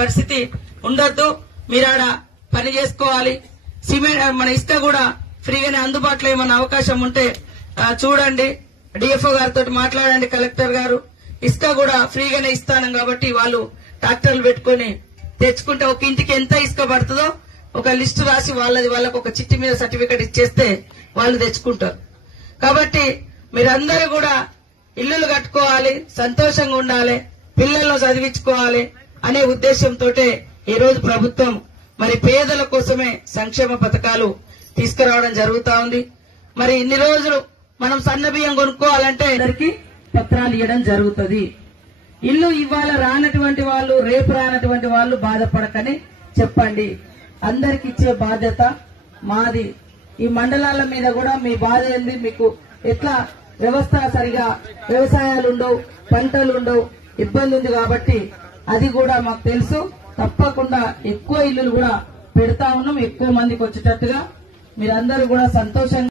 పరిస్థితి ఉండొద్దు. మీరాడ పని చేసుకోవాలి. సిమెంట్ మన ఇసుక కూడా ఫ్రీగానే అందుబాటులో ఏమన్నా అవకాశం ఉంటే చూడండి. డిఎఫ్ఓ గారితో మాట్లాడండి. కలెక్టర్ గారు ఇసుక కూడా ఫ్రీగానే ఇస్తాను కాబట్టి వాళ్ళు ట్రాక్టర్లు పెట్టుకుని తెచ్చుకుంటే ఒక ఇంటికి ఎంత ఇసుక పడుతుందో ఒక లిస్టు రాసి వాళ్ళకు ఒక చిట్టి మీద సర్టిఫికెట్ ఇచ్చేస్తే వాళ్ళు తెచ్చుకుంటారు. కాబట్టి మీరందరూ కూడా ఇల్లులు కట్టుకోవాలి, సంతోషంగా ఉండాలి, పిల్లలను చదివించుకోవాలి అనే ఉద్దేశంతో ఈ రోజు ప్రభుత్వం మరి పేదల కోసమే సంక్షేమ పథకాలు తీసుకురావడం జరుగుతా ఉంది. మరి ఇన్ని రోజులు మనం సన్న బియ్యం కొనుక్కోవాలంటే అందరికీ పత్రాలు ఇవ్వడం జరుగుతుంది. ఇల్లు ఇవాళ రానటువంటి వాళ్ళు, రేపు రానటువంటి వాళ్ళు బాధపడకని చెప్పండి. అందరికి ఇచ్చే బాధ్యత మాది. ఈ మండలాల మీద కూడా మీ బాధ ఏంది, మీకు ఎట్లా వ్యవస్థ సరిగా వ్యవసాయాలు ఉండవు, పంటలు ఉండవు, ఇబ్బంది ఉంది కాబట్టి అది కూడా మాకు తెలుసు. తప్పకుండా ఎక్కువ ఇల్లులు కూడా పెడతా ఉన్నాం, ఎక్కువ మందికి వచ్చేటట్టుగా. మీరందరూ కూడా సంతోషంగా